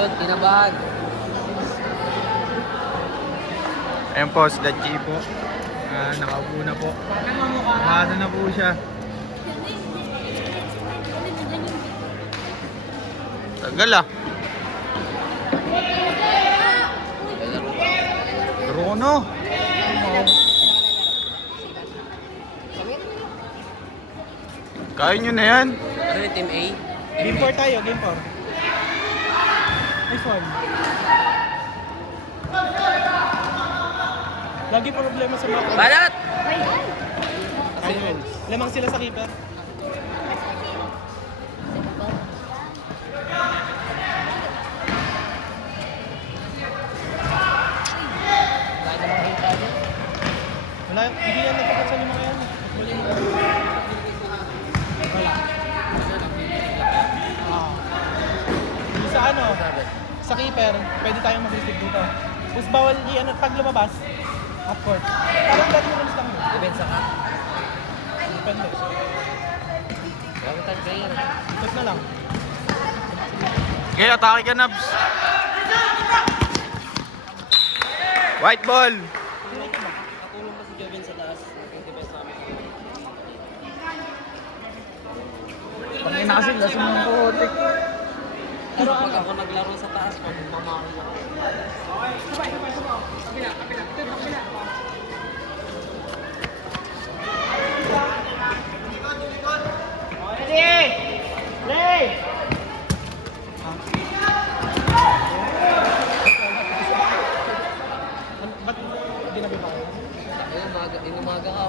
Yun, tinabahan. Ayan po, si Dachi po. Nakaupo na po. Nakado na po siya. Tagal ah. Rono. Kaya nyo na yan. Ano yung Team A? Game 4 tayo, game 4. Nice one. Lagi problema sa mga Balat! ayun. Lamang sila sa keeper. Wala, hindi yan nagpapat sa lima ngayon. Wala. Sa ano, sa keeper, pwede tayong mag-receive dito. Tapos bawal i-ano, pag lumabas, half court. Parang dati mo lang mo. Depensa ka? Depende. Gamit ang player. Ikot na lang. Okay, atake ka, Nabs. White ball. Katulong pa si Joven sa taas. Yung depensa kami. Pangin na kasi, lasing ng putik. Pero pag ako naglaro sa taas, mamamahal ako. Ba't ginabi pa kayo? Inumaga ka.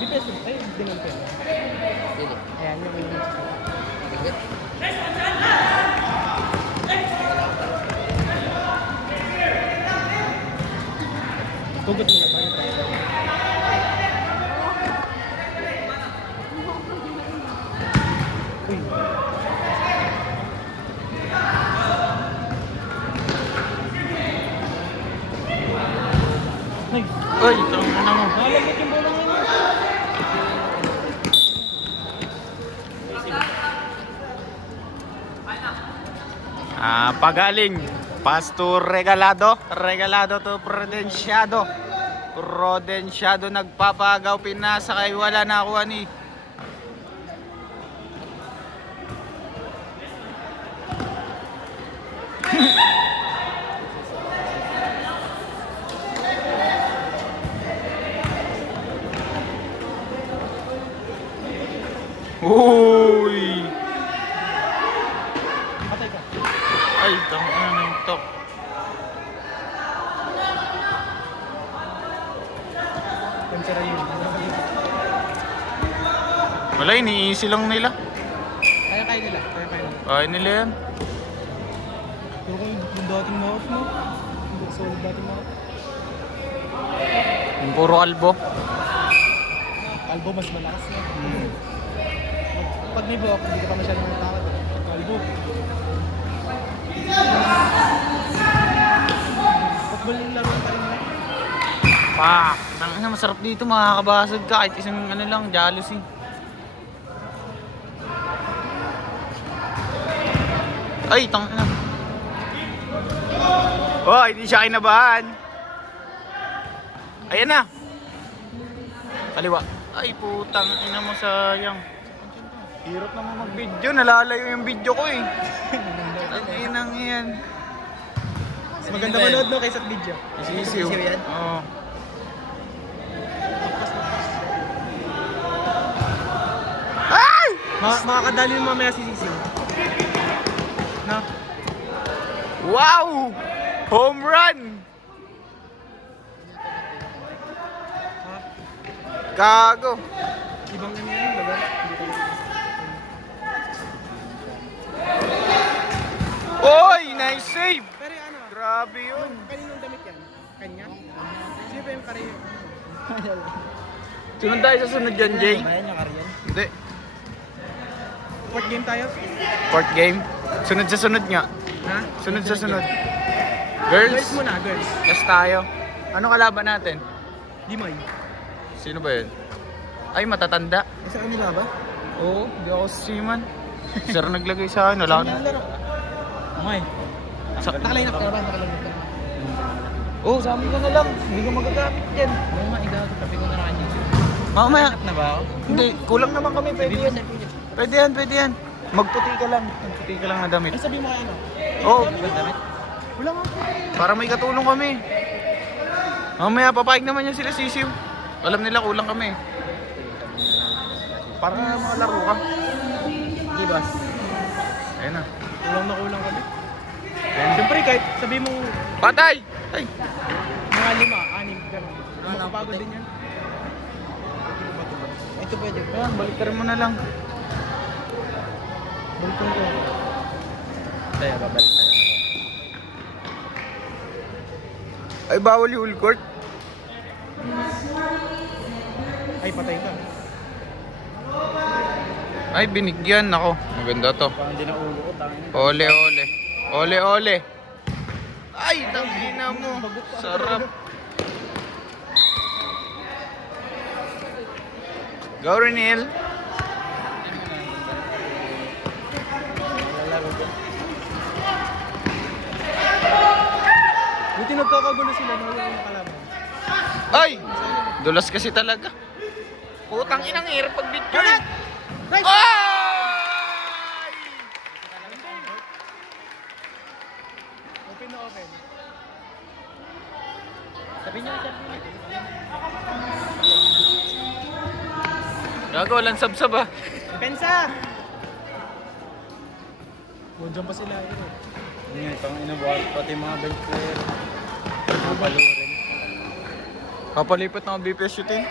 Defense, ay, dinang kayo. Sili. Ayan, yung yung Bigat. tugot mo na ba yung tao? Uy. Nice. Uy, tangin na mo. Nakalambot yung bola ngayon. Pagaling. Pass to Regalado. Regalado to Prudenciado. Prudenciado nagpapagaw. Pinasa kay wala nakuha ni. Uy! Patay ka. Ay, tangin na ito. Tempera yun. Wala, iniisi lang nila. Kaya nila. Kaya. Kaya nila yan. Pero kung yung dating mouse mo, hindi solid dating mouse. Yung puro albo. Albo mas malakas na. Pag may buhok, hindi ka pa masyadong matakot. Albo. Football yung laro pa rin na. Pak! Tangin na, masarap dito. Makakabasag ka kahit isang ano lang, jealousy. Ay, tangin na. Oh, hindi siya kinabahan. Ayan na. Kaliwa. Ay, putang ina mo, sayang. Hirap naman mag-video. Nalalayo yung video ko eh. Ang inang yan. Mas maganda manood no kaysa video. Sisiw. yan? Oo. Ay! Makakadali mo mamaya si Sisiw. No? Wow! Home run! Ha? Gago. Ibang ano yan, diba? Oy! Nice save! Pero yung ano, Grabe yun. kaninong damit yan? Kanya? Sino ba yung pareho? Sunod tayo sa sunod yan, Jay. Ayan yung Ariel. Hindi. Fourth game tayo? Fourth game. Sunod sa sunod nga. Ha? Sunod sa sunod. Girls Girls, muna, girls. yes tayo. Ano kalaban natin? Limay. Sino ba yun? Ay, matatanda. Sa kanila ba? Oo, di ako siman. Sir naglagay sa akin, wala na. May. Nakaline up ka ba? Nakaline up ka. Oo, sa amin ka na lang. Hindi ka magagamit yan. Oo nga, ikaw. Tabi ko na lang ang YouTube. Mamaya. Hanap na ba ako? Hindi, kulang naman kami. Pwede Sabi mo yan. sa video. Pwede yan, pwede yan. Magputi ka lang. Magputi ka lang na damit. Ay, sabi mo kayo, no? Oo, Ibang damit? Wala nga. para may katulong kami. Mamaya, papayag naman yan sila sisiw. Alam nila kulang kami. Para makalaro ka. Di ba? Ayun na. Kulang kami. Siyempre, kahit sabi mo Patay! Ay! mga 5, 6, gano'n. Wala na, Makapagod puti. din yan. Ito pwede. Ayan, baliktarin mo na lang. Bultong ko. Tayo, babalik tayo. Ay, bawal yung full court. Ay, patay ka. Ay, binigyan. Ako, maganda to. Parang di na ulo ko, tangin. Ole, ole. Ole, ole. Ay, tangina mo. Sarap. Go, Renil. Buti nagkakagulo sila, no? Yung kalaban. Ay! Dulas kasi talaga. Putang inang hirap pag video eh. Nice! Ay! Open na open. Sabi niyo, sabi niyo. Gago, walang sabsab ah. Pensa! Diyan pa sila. Hindi nga, itong inabuhat pati mga bench player. Balo rin. Papalipat na ako BPS shooting.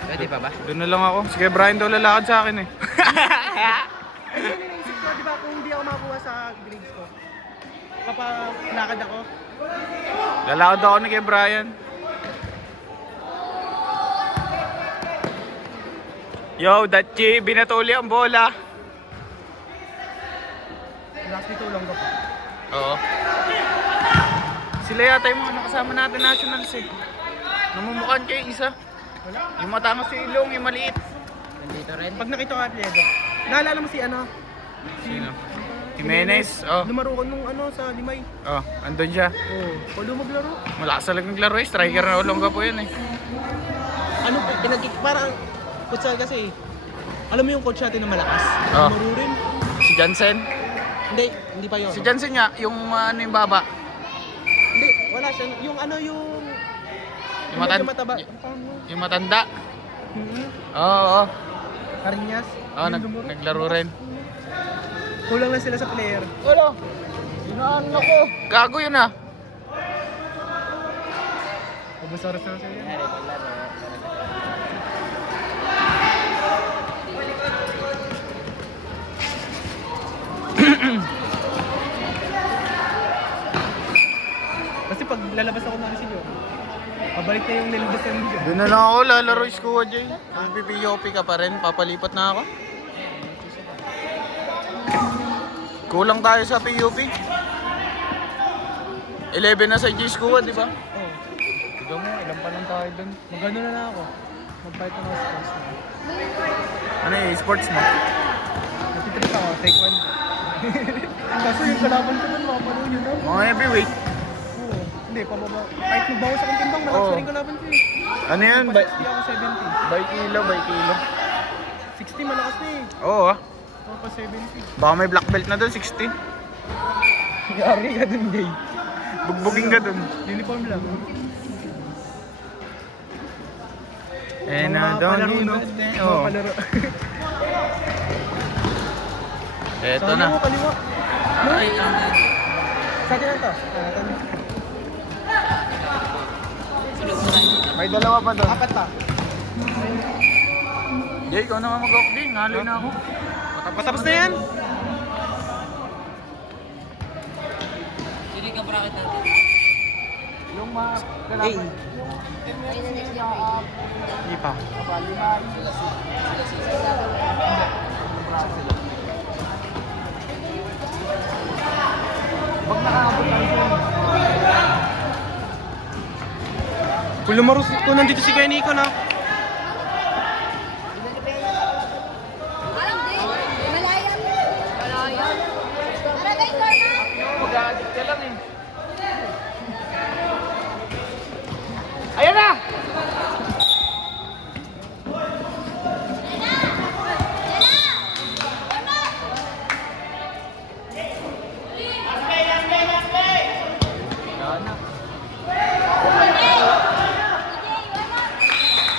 Pwede pa ba? Doon na lang ako. Sige, Brian daw lalakad sa akin eh. Ayun yung naisip ko, di ba, kung hindi ako makuha sa grades ko, papalakad ako. Lalakad ako ni kay Brian. Yo, Dachi, binatuli ang bola. Last nito lang ko. Oo. Sila yata yung mga nakasama natin nationals eh. Namumukhaan kayo isa. Wala. Yung matangos yung ilong, yung maliit. Nandito rin. Pag nakita ko Atledo, naalala mo si ano? Sino? Jimenez. Oh. Lumaro ko nung ano sa Limay. Oh, andun siya. Oo. Palo maglaro. Malakas talagang laro eh. Striker na ulongga po yun eh. Ano, parang, kutsal kasi, alam mo yung coach natin na malakas? Oh. Lumaro rin. Si Jansen. Hindi pa yun. Si Jansen nga, yung ano yung baba. Hindi, wala siya. Yung ano yung... Yung matan- medyo mataba. Yung matanda. Hmm. Oo, oo. Karinyas. Oo, Yung lumaro. naglaro rin. Kulang lang sila sa player. Wala. Inaano ko. Gago yun ah. Ubus oras na sila. Kasi pag lalabas ako ng resilyo, pabalik na yung nilibasan mo dyan. Doon na lang ako lalaro yung squad Jay. Mag-PPOP ka pa rin, papalipat na ako. Kulang tayo sa PUP. 11 na sa G squad, di ba? Oo. Tiga mo, ilan pa lang tayo doon. Magano na lang ako. Mag-fight na ako sa sports na. Ano yung sports mo? Natitrip ako, take one. Kaso yung kalaban ko nun, makapalo yun no? Mga heavyweight. Oo. Hindi, pababa. Kahit magbawas akong timbang, malakas Oo. pa rin kalaban ko eh. Ano yun? Pa 60 ako 70. By kilo, by kilo. 60 malakas na eh. Oo ah. Ako pa 70. Baka may black belt na doon, 60. Yari ka dun, Jay. Bugbugin ka doon. Uniform lang. Eh Mga na palaro, doon. no? Oo. Mga palaro. Eto Saan na. mo, kaliwa? No? Ay, ang Sa atin na to. Ito na. May dalawa pa doon. Apat pa. Jay, ikaw naman mag-off din. Haloy na ako. Patapos na yan? sino ka bracket natin? Yung mga Hey. Hindi pa. Pag nakaabot lang siya. Kung lumaros, kung nandito si Kuya Nico na,